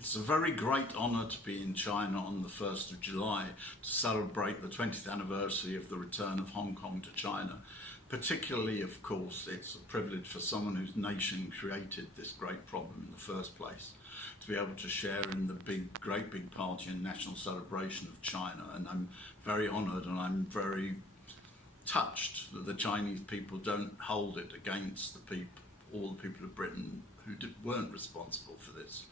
It's a very great honour to be in China on the 1st of July to celebrate the 20th anniversary of the return of Hong Kong to China. Particularly, of course, it's a privilege for someone whose nation created this great problem in the first place to be able to share in the great big party and national celebration of China. And I'm very honoured and I'm very touched that the Chinese people don't hold it against all the people of Britain who weren't responsible for this.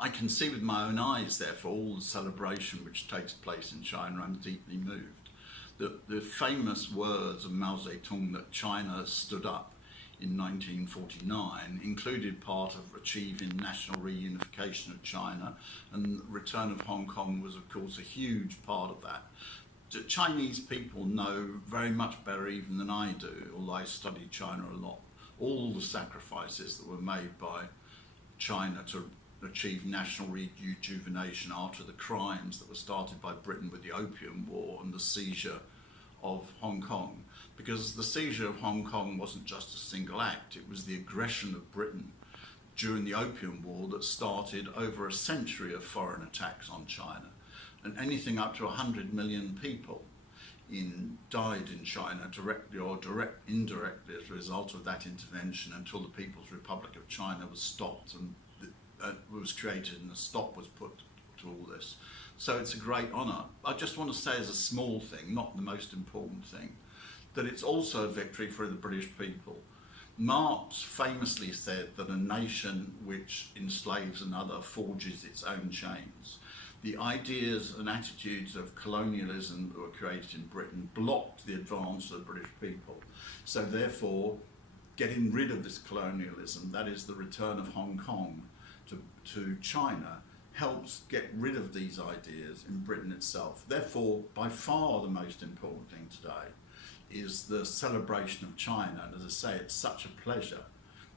I can see with my own eyes, therefore, all the celebration which takes place in China. I'm deeply moved. The famous words of Mao Zedong that China stood up in 1949 included part of achieving national reunification of China, and the return of Hong Kong was, of course, a huge part of that. The Chinese people know very much better even than I do, although I studied China a lot, all the sacrifices that were made by China to achieve national rejuvenation after the crimes that were started by Britain with the Opium War and the seizure of Hong Kong. Because the seizure of Hong Kong wasn't just a single act, it was the aggression of Britain during the Opium War that started over a century of foreign attacks on China. And anything up to 100 million people died in China, directly or indirectly as a result of that intervention, until the People's Republic of China was stopped and was created and a stop was put to all this. So it's a great honour. I just want to say as a small thing, not the most important thing, that it's also a victory for the British people. Marx famously said that a nation which enslaves another forges its own chains. The ideas and attitudes of colonialism that were created in Britain blocked the advance of the British people. So therefore, getting rid of this colonialism, that is the return of Hong Kong to China, helps get rid of these ideas in Britain itself. Therefore, by far the most important thing today is the celebration of China. And as I say, it's such a pleasure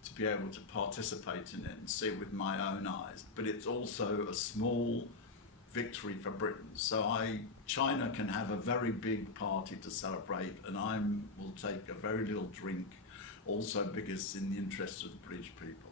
to be able to participate in it and see it with my own eyes. But it's also a small victory for Britain. So China can have a very big party to celebrate, and I will take a very little drink also because it's in the interest of the British people.